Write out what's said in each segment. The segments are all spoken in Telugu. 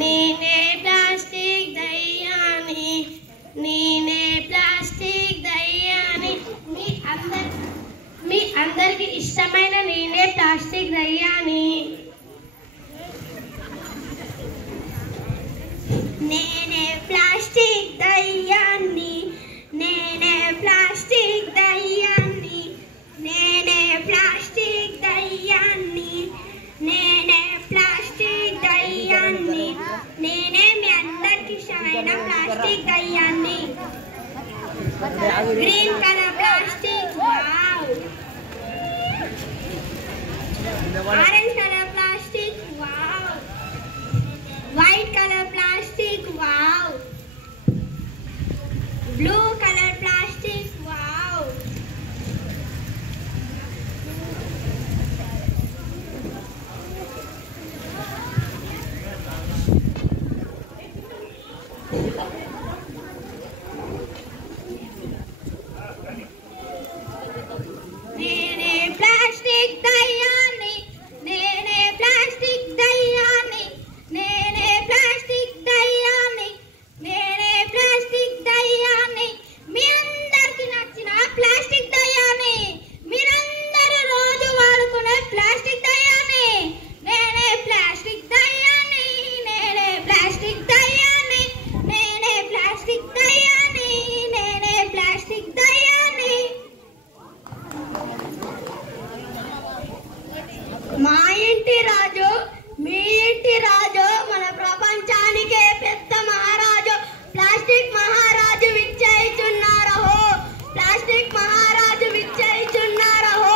నేనే ప్లాస్టిక్ దయ్యాని, నేనే ప్లాస్టిక్ దయ్యాని. మీ అందరికి ఇష్టమైన నేనే ప్లాస్టిక్ దయ్యాని. నేనే ప్లాస్టిక్ దయ్యాన్ని, నేనే ప్లాస్టిక్ దయ్యాన్ని, నేనే ప్లాస్టిక్ దయ్యాన్ని, నేనే ప్లాస్టిక్ దయ్యాన్ని, నేనే మీ అందరికి ఇష్టమైన ప్లాస్టిక్ దయ్యాన్ని. Green colour plastic wow, orange colour plastic wow, white colour plastic wow, blue colour plastic wow, నేనే ప్లాస్టిక్ దయ్యాన్ని, నేనే ప్లాస్టిక్ దయ్యాన్ని, నేనే ప్లాస్టిక్ దయ్యాన్ని, నేనే ప్లాస్టిక్ దయ్యాన్ని. మీ అందరికి నచ్చిన ప్లాస్టిక్ దయ్యాన్ని, మీరందరూ రోజు వాడుకునే ప్లాస్టిక్ దయ్యాన్ని. నేనే ప్లాస్టిక్ దయ్యాన్ని, నేనే ప్లాస్టిక్ దయ్యాన్ని, నేనే ప్లాస్టిక్ దయ్యాన్ని, నేనే ప్లాస్టిక్ దయ్యాన్ని. మా ఇంటి రాజు, మీ ఇంటి రాజు, మన ప్రపంచానికే పెద్ద మహారాజు, ప్లాస్టిక్ మహారాజు విచ్చేయుచున్నారహో, ప్లాస్టిక్ మహారాజు విచ్చేయుచున్నారహో.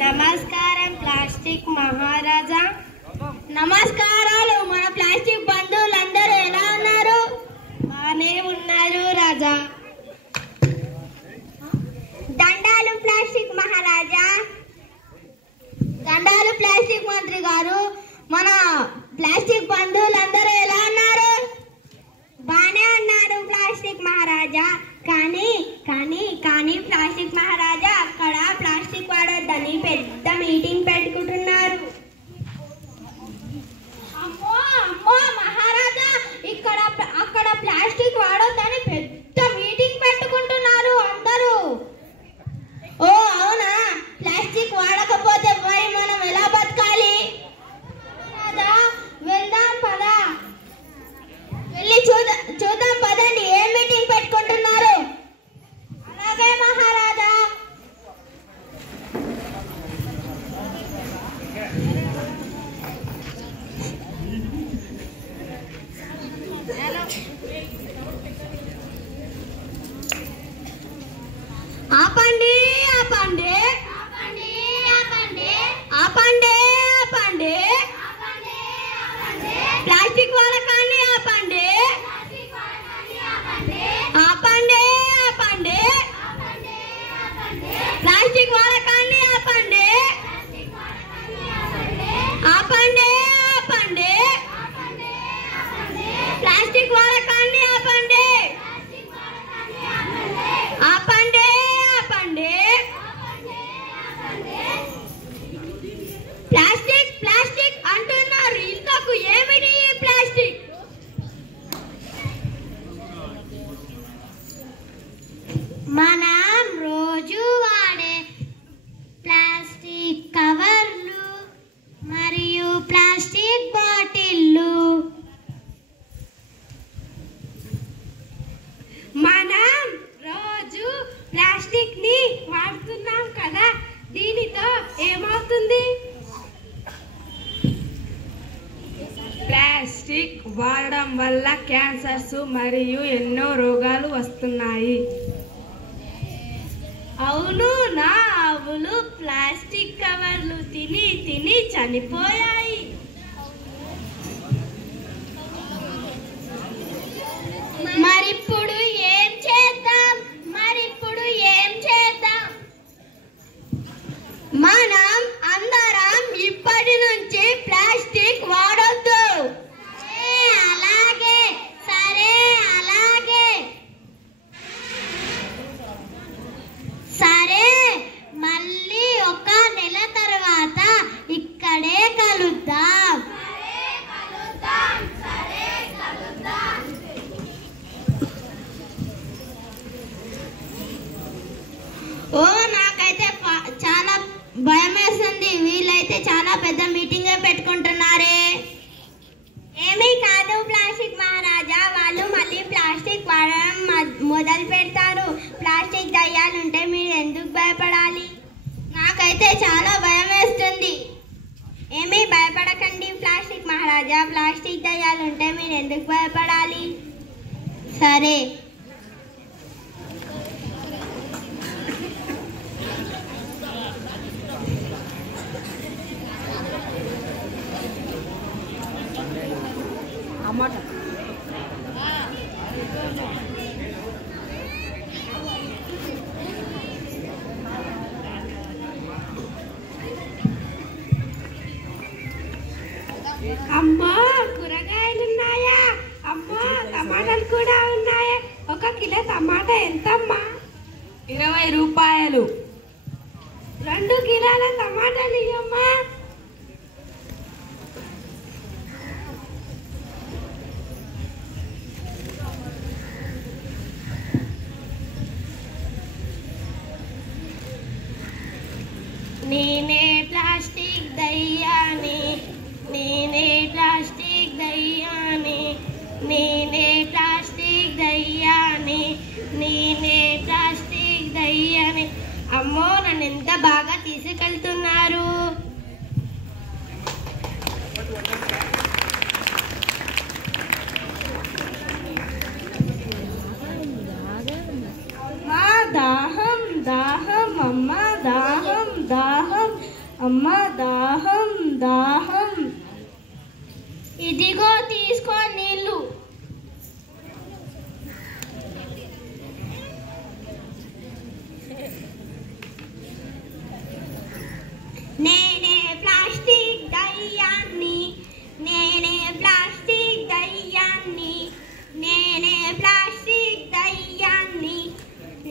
నమస్కారం ప్లాస్టిక్ మహారాజా. నమస్కారాలు. మన ప్లాస్టిక్ బంధువులందరూ ఎలా ఉన్నారు? బానే ఉన్నారు రాజా. దండాలు ప్లాస్టిక్ మహారాజా. దండాలు ప్లాస్టిక్ మంత్రి గారు. మన ప్లాస్టిక్ బంధువులందరూ ఎలా ఉన్నారు? బానే ఉన్నారు ప్లాస్టిక్ మహారాజా. కానీ కానీ కానీ ప్లాస్టిక్ మహారాజా, అక్కడ ప్లాస్టిక్ వాడొద్దని పెద్ద మీటింగ్ పెట్టుకుంటున్నారు. అమ్మో అమ్మో మహారాజా, అక్కడ ప్లాస్టిక్ వాడొద్దని పెద్ద మీటింగ్ పెట్టుకుంటున్నారు అందరూ. ఓ అవునా? ప్లాస్టిక్ వాడకపోతే మరి మనం ఎలా బతకాలి? రాజా వెళ్దాం పదా, వెళ్ళి చూద్దాం పదండి, ఏం మీటింగ్ పెట్టుకుంటున్నారు. అలాగే మహారాజా. ఆపండి ఆపండి ఆపండి ఆపండి ఆపండి ఆపండి, ప్లాస్టిక్ వాడకాన్ని ఆపండి ఆపండి ఆపండి, ప్లాస్టిక్ వాడకాన్ని ఆపండి ఆపండి ఆపండి, ప్లాస్టిక్ వాడకాన్ని ఆపండి ఆపండి ఆపండి. ప్లాస్టిక్ ప్లాస్టిక్ అంటున్నారు, ఇంతకు ఏమిటి ఈ ప్లాస్టిక్? మనం రోజు వాడే ప్లాస్టిక్ కవర్లు మరియు ప్లాస్టిక్ బాటిళ్ళు. మనం రోజు ప్లాస్టిక్ ని వాడుతున్నాం కదా, దీనితో ఏమవుతుంది? ప్లాస్టిక్ వాడడం వల్ల క్యాన్సర్స్ మరియు ఎన్నో రోగాలు వస్తున్నాయి. అవును నా ఆవులు ప్లాస్టిక్ కవర్లు తిని తిని చనిపోయాయి. మరిప్పుడు ఏం చేద్దాం? మనం అందరం ఇప్పటి నుంచి ప్లాస్టిక్ వాడొద్దు. సరే, మళ్ళీ ఒక నెల తర్వాత ఇక్కడే కలుద్దాం. ఓ, నాకైతే చాలా భయం వేస్తుంది. వీళ్ళైతే చాలా పెద్ద మీటింగ్ పెట్టుకుంటున్నారే. ఏమీ కాదు ప్లాస్టిక్ మహారాజా, వాళ్ళు మళ్ళీ ప్లాస్టిక్ వాడడం మొదలు పెడతారు. ప్లాస్టిక్ దయ్యాలుంటే మీరు ఎందుకు భయపడాలి? నాకైతే చాలా భయం వేస్తుంది. ఏమీ భయపడకండి ప్లాస్టిక్ మహారాజా, ప్లాస్టిక్ దయ్యాలుంటే మీరు ఎందుకు భయపడాలి? సరే. అమ్మా, కూరగాయలున్నాయా? అమ్మా, టమాటాలు కూడా ఉన్నాయా? 1 కిలో టమాటా ఎంతమ్మా? 20 రూపాయలు. 2 కిలోల టమాటాలు ఇవ్వమ్మా. నేనే ప్లాస్టిక్ దయ్యాని, నేనే ప్లాస్టిక్ దయ్యాని, నేనే ప్లాస్టిక్ దయ్యాని, నేనే ప్లాస్టిక్ దయ్యాని. అమ్మో, నన్ను ఎంత బాగా తీసుకెళ్తున్నారు. అమ్మా దాహం దాహం, అమ్మా దాహం దాహం, అమ్మా దాహం దాహం. ఇదిగో తీసుకో నీళ్ళు. నేనే ప్లాస్టిక్ దయ్యాన్ని, నేనే ప్లాస్టిక్ దయ్యాన్ని, నేనే ప్లాస్టిక్ దయ్యాన్ని,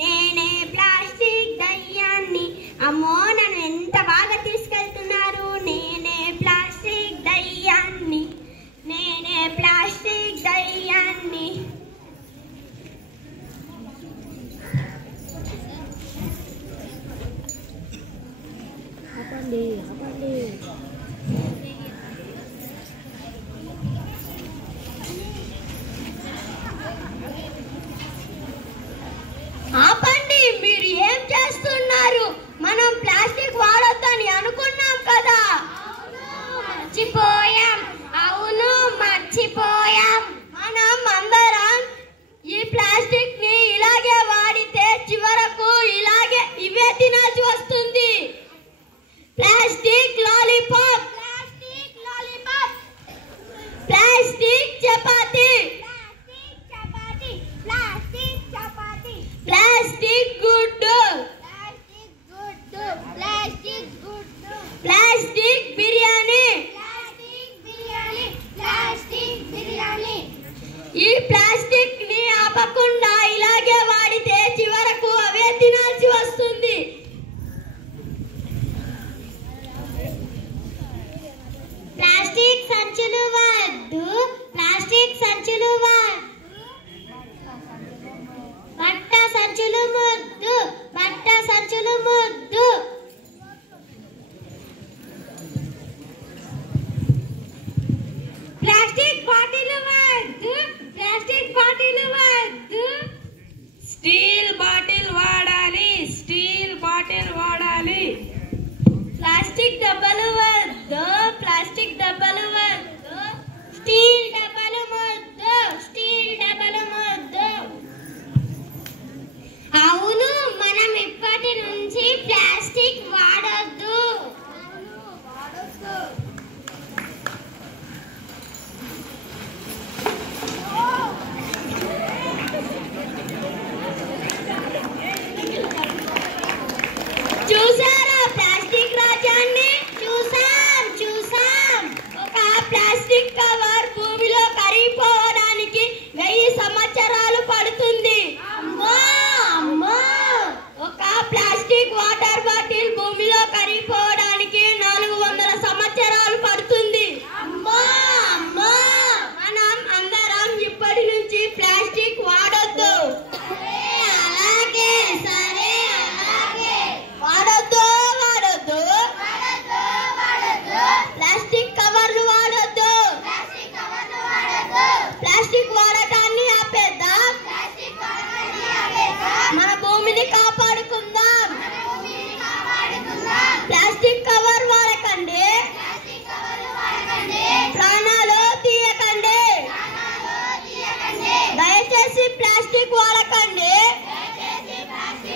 నేనే ప్లాస్టిక్ దయ్యాన్ని. అమ్మో, నన్ను ఎంత బాగా తీసుకెళ్తున్నారు. నేనే ప్లాస్టిక్ దయ్యాన్ని, నేనే ప్లాస్టిక్ దయ్యాన్ని. ఆపండి, మీరు ఏం చేస్తున్నారు? మనం ప్లాస్టిక్ వాడొద్దని అనుకున్నాం కదా. మర్చిపోయాం. అవును, మర్చిపోయాం. మనం అందరం ఈ ప్లాస్టిక్ ని ఇలాగే వాడితే చివరకు ఇలాగే ఇవే తినాల్సి వస్తుంది. Plastic lollipop, plastic lollipop, plastic chapati, plastic chapati, plastic chapati, plastic గుడ్డు, ప్లాస్టిక్ గుడ్డు, ప్లాస్టిక్ గుడ్డు, plastic biryani, plastic biryani, plastic biryani. ఈ ప్లాస్టిక్ ని ఆపకుండా ఇలాగే వాడితే చివరకు అవే తినాల్సి వస్తుంది. ప్లాస్టిక్ వాటర్ బాటిల్ భూమిలో కరిగిపోవడానికి 400 సంవత్సరాలు పడుతుంది. మనం అందరం ఇప్పటి నుంచి ప్లాస్టిక్ వాడొద్దు. వాడొద్దు. ప్లాస్టిక్ కవర్లు వాడొద్దు. ప్లాస్టిక్ వాడటాన్ని ఆపేద్దాం. మన భూమిని కాపాడుకుందాం. ప్లాస్టిక్ కవర్ వాడకండి. ప్రాణాలు తీయకండి. దయచేసి